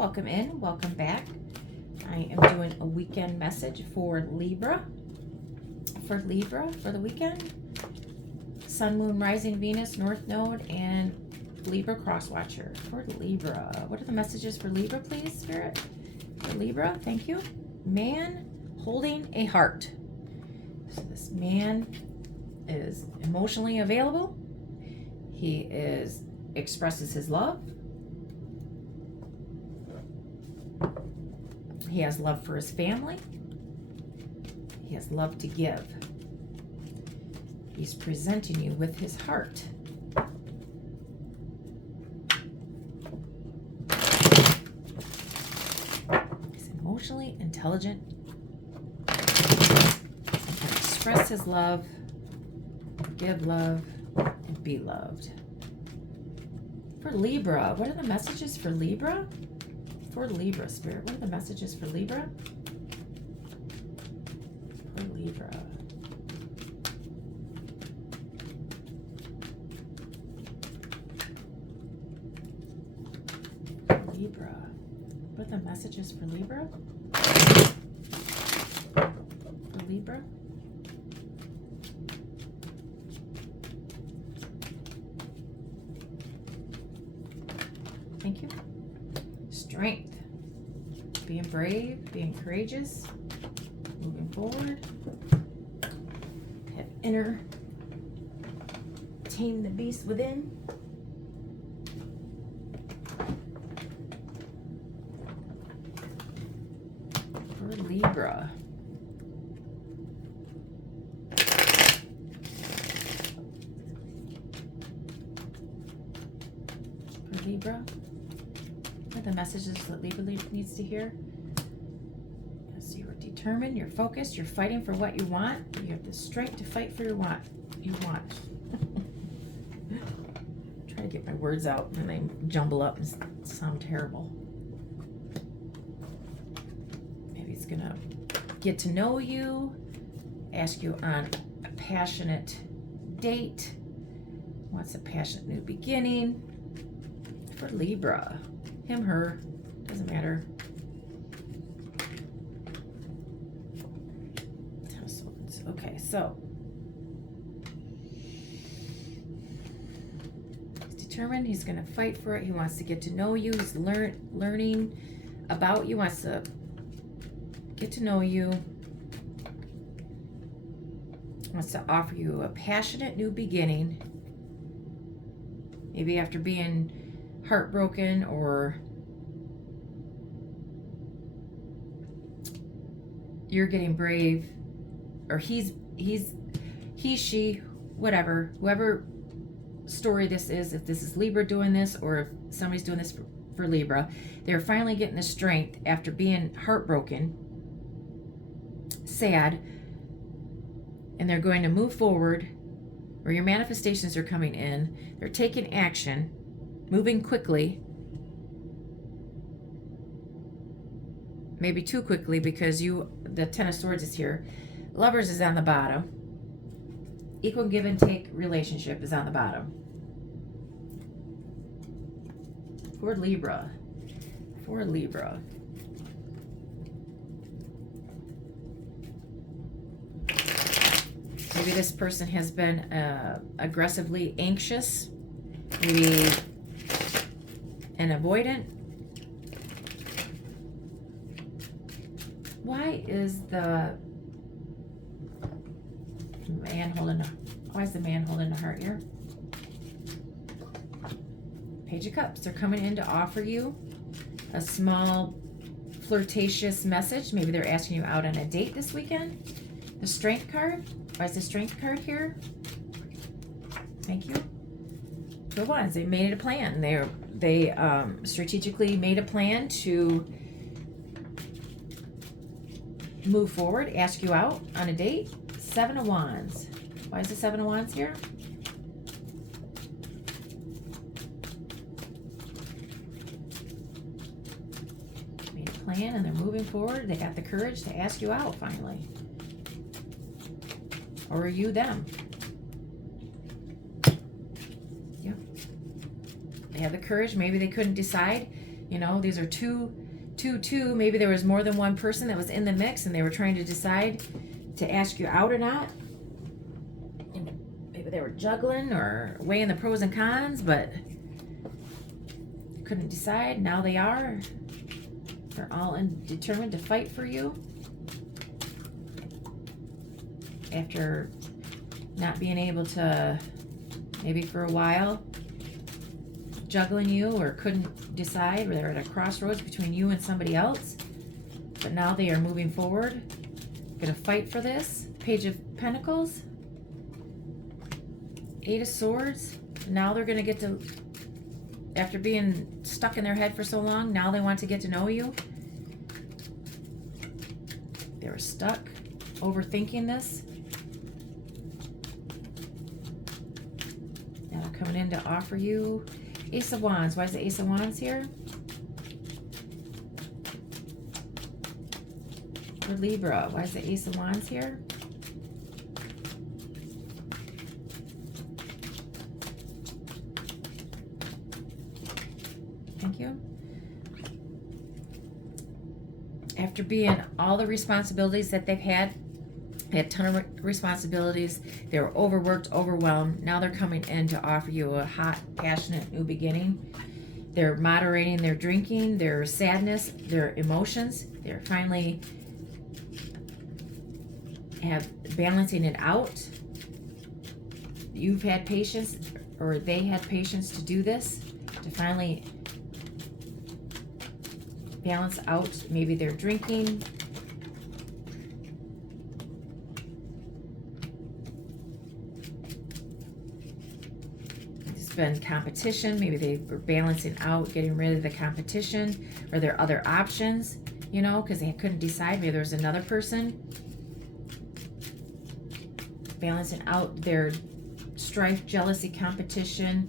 welcome in, welcome back. I am doing a weekend message for Libra. For the weekend. Sun, Moon, Rising, Venus, North Node, and Libra Crosswatcher. For Libra, what are the messages for Libra, please, Spirit? For Libra, thank you. Man holding a heart. So this man is emotionally available. He expresses his love. He has love for his family. He has love to give. He's presenting you with his heart. He's emotionally intelligent. He can express his love, give love, and be loved. For Libra, what are the messages for Libra? For Libra, Spirit, what are the messages for Libra? For Libra. Libra. What are the messages for Libra? For Libra. Thank you. Strength. Being brave, being courageous, moving forward. Have inner, tame the beast within. For Libra. For Libra. What are the messages that Libra needs to hear? So you're determined, you're focused, you're fighting for what you want. You have the strength to fight for your want. Try to get my words out and they jumble up and sound terrible. Maybe it's gonna get to know you, ask you on a passionate date, wants a passionate new beginning. For Libra. Him, her, doesn't matter. Okay, so he's determined. He's going to fight for it. He wants to get to know you. He's learning about you. Wants to get to know you. Wants to offer you a passionate new beginning. Maybe after being heartbroken, or you're getting brave, or he, she, whatever, whoever story this is, if this is Libra doing this, or if somebody's doing this for Libra, they're finally getting the strength after being heartbroken, sad, and they're going to move forward, or your manifestations are coming in, they're taking action, moving quickly, maybe too quickly, because the Ten of Swords is here. Lovers is on the bottom. Equal give and take relationship is on the bottom. For Libra. For Libra. Maybe this person has been aggressively anxious. Maybe an avoidant. Why is the man holding the heart here? Page of Cups. They're coming in to offer you a small flirtatious message. Maybe they're asking you out on a date this weekend. The Strength card. Why is the Strength card here? Thank you. The ones, they made it a plan. They strategically made a plan to move forward, ask you out on a date. Seven of Wands. Why is the Seven of Wands here? Made a plan and they're moving forward. They got the courage to ask you out finally. Or are you them? Yep. They have the courage. Maybe they couldn't decide You know, these are two. Maybe there was more than one person that was in the mix and they were trying to decide to ask you out or not. And maybe they were juggling or weighing the pros and cons, but couldn't decide. Now they are. They're all determined to fight for you. After not being able to, maybe for a while, juggling you or couldn't decide, or they're at a crossroads between you and somebody else. But now they are moving forward. Gonna fight for this. Page of Pentacles. 8 of Swords. Now they're gonna get to, after being stuck in their head for so long, now they want to get to know you. They were stuck, overthinking this. Now they're coming in to offer you Ace of Wands. Why is the Ace of Wands here? For Libra, why is the Ace of Wands here? Thank you. After being all the responsibilities that they've had, they had a ton of responsibilities. They were overworked, overwhelmed. Now they're coming in to offer you a hot, passionate new beginning. They're moderating their drinking, their sadness, their emotions. They're finally balancing it out. You've had patience, or they had patience to do this, to finally balance out maybe their drinking. Been competition. Maybe they were balancing out, getting rid of the competition or their other options, you know, because they couldn't decide. Maybe there was another person. Balancing out their strife, jealousy, competition,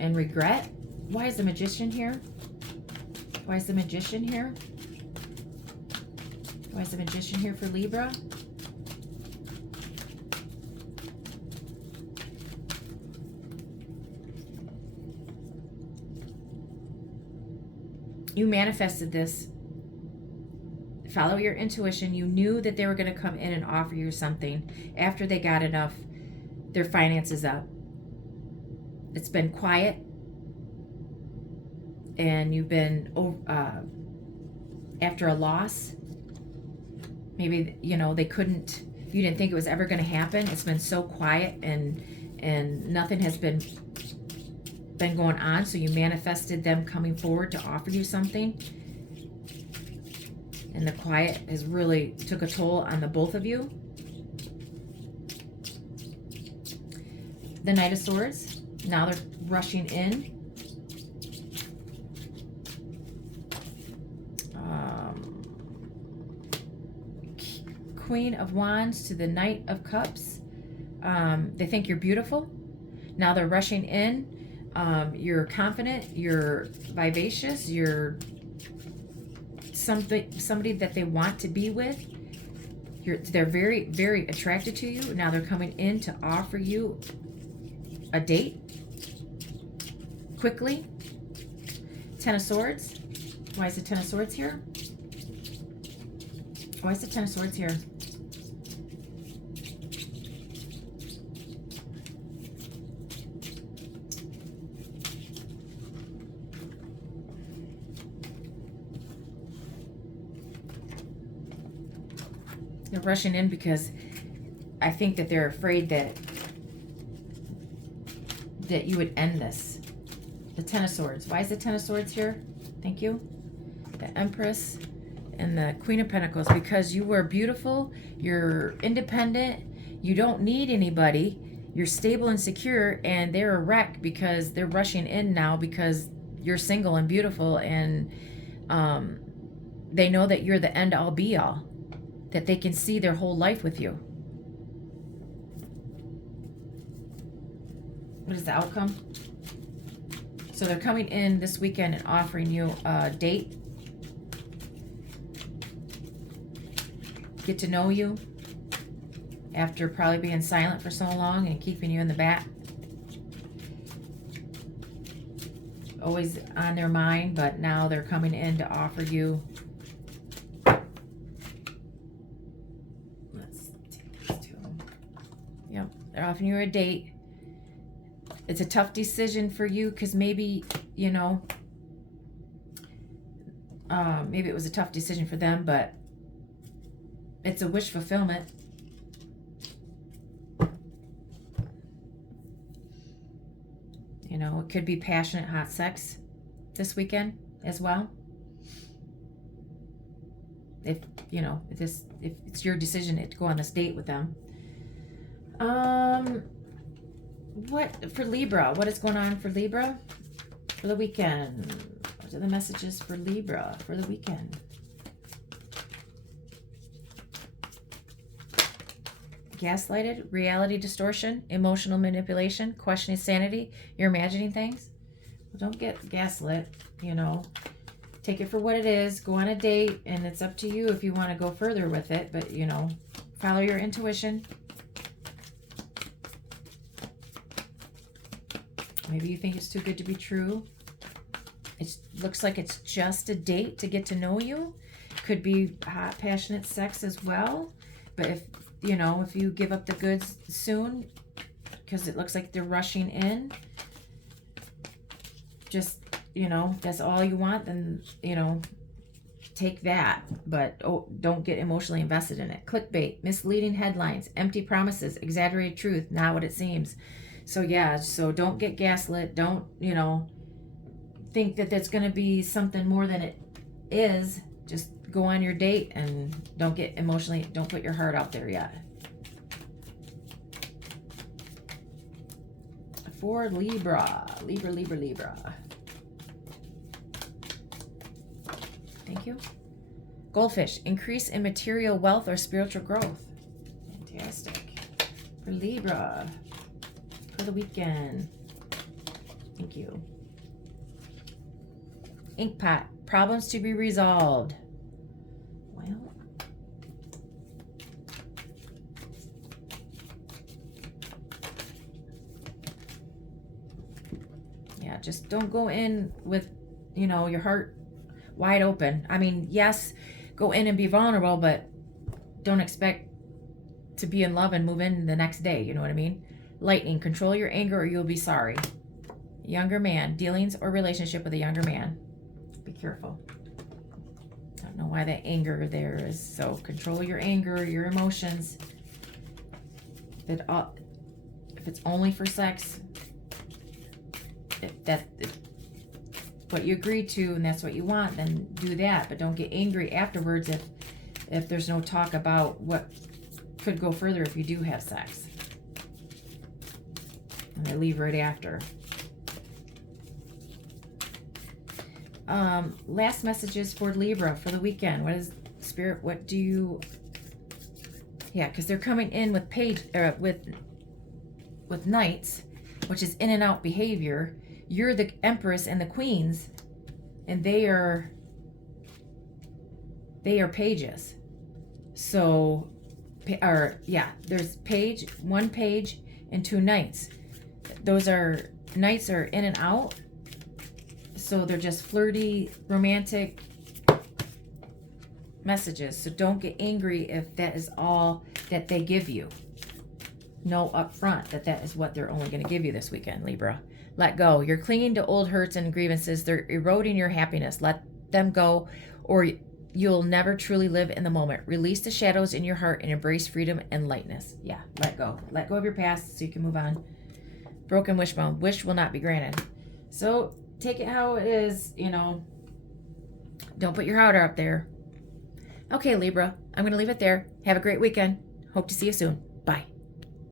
and regret. Why is the Magician here? Why is the Magician here? Why is the Magician here for Libra? You manifested this. Follow your intuition. You knew that they were going to come in and offer you something after they got enough, their finances up. It's been quiet. And you've been, after a loss, maybe, you know, they couldn't, you didn't think it was ever going to happen. It's been so quiet and nothing has been going on, so you manifested them coming forward to offer you something, and the quiet has really took a toll on the both of you. The Knight of Swords, now they're rushing in. Queen of Wands to the Knight of Cups. They think you're beautiful. Now they're rushing in. You're confident, you're vivacious, you're somebody that they want to be with. They're very, very attracted to you. Now they're coming in to offer you a date quickly. Ten of Swords. Why is the Ten of Swords here? Why is the Ten of Swords here? They're rushing in because I think that they're afraid that you would end this. The Ten of Swords. Why is the Ten of Swords here? Thank you. The Empress and the Queen of Pentacles. Because you were beautiful, you're independent, you don't need anybody, you're stable and secure, and they're a wreck because they're rushing in now because you're single and beautiful, and they know that you're the end all be all, that they can see their whole life with you. What is the outcome? So they're coming in this weekend and offering you a date. Get to know you after probably being silent for so long and keeping you in the back. always on their mind, but now they're coming in to offer you. Let's take these two. Yep, they're offering you a date. It's a tough decision for you because maybe, you know, maybe it was a tough decision for them, but it's a wish fulfillment. You know, it could be passionate hot sex this weekend as well. If, you know, if it's your decision to go on this date with them. What for Libra? What is going on for Libra for the weekend? What are the messages for Libra for the weekend? Gaslighted, reality distortion, emotional manipulation, questioning sanity, you're imagining things. Well, don't get gaslit, you know. Take it for what it is, go on a date, and it's up to you if you want to go further with it, but, you know, follow your intuition. Maybe you think it's too good to be true. It looks like it's just a date to get to know you. Could be hot, passionate sex as well, but if you know, if you give up the goods soon, because it looks like they're rushing in, just, you know, that's all you want, then, you know, take that. But don't get emotionally invested in it. Clickbait, misleading headlines, empty promises, exaggerated truth, not what it seems. So yeah, so don't get gaslit. Don't, you know, think that that's going to be something more than it is. Just go on your date and don't get emotionally, don't put your heart out there yet. For Libra. Thank you. Goldfish, increase in material wealth or spiritual growth. Fantastic. For Libra. For the weekend. Thank you. Inkpot, problems to be resolved. Well, yeah, just don't go in with, you know, your heart wide open. I mean, yes, go in and be vulnerable, but don't expect to be in love and move in the next day. You know what I mean? Lightning, control your anger or you'll be sorry. Younger man, dealings or relationship with a younger man. Be careful. I don't know why that anger there is. So control your anger, your emotions. If it's only for sex, if what you agreed to and that's what you want, then do that. But don't get angry afterwards if there's no talk about what could go further if you do have sex. And they leave right after. Last messages for Libra for the weekend. What is Spirit? What do you? Yeah, because they're coming in with with knights, which is in and out behavior. You're the Empress and the Queens, and they are pages. So, there's one page and two knights. Those are knights are in and out. So they're just flirty, romantic messages. So don't get angry if that is all that they give you. Know up front that is what they're only going to give you this weekend, Libra. Let go. You're clinging to old hurts and grievances. They're eroding your happiness. Let them go, or you'll never truly live in the moment. Release the shadows in your heart and embrace freedom and lightness. Yeah, let go. Let go of your past so you can move on. Broken wishbone. Wish will not be granted. So take it how it is, you know. Don't put your heart out there. Okay, Libra, I'm going to leave it there. Have a great weekend. Hope to see you soon. Bye.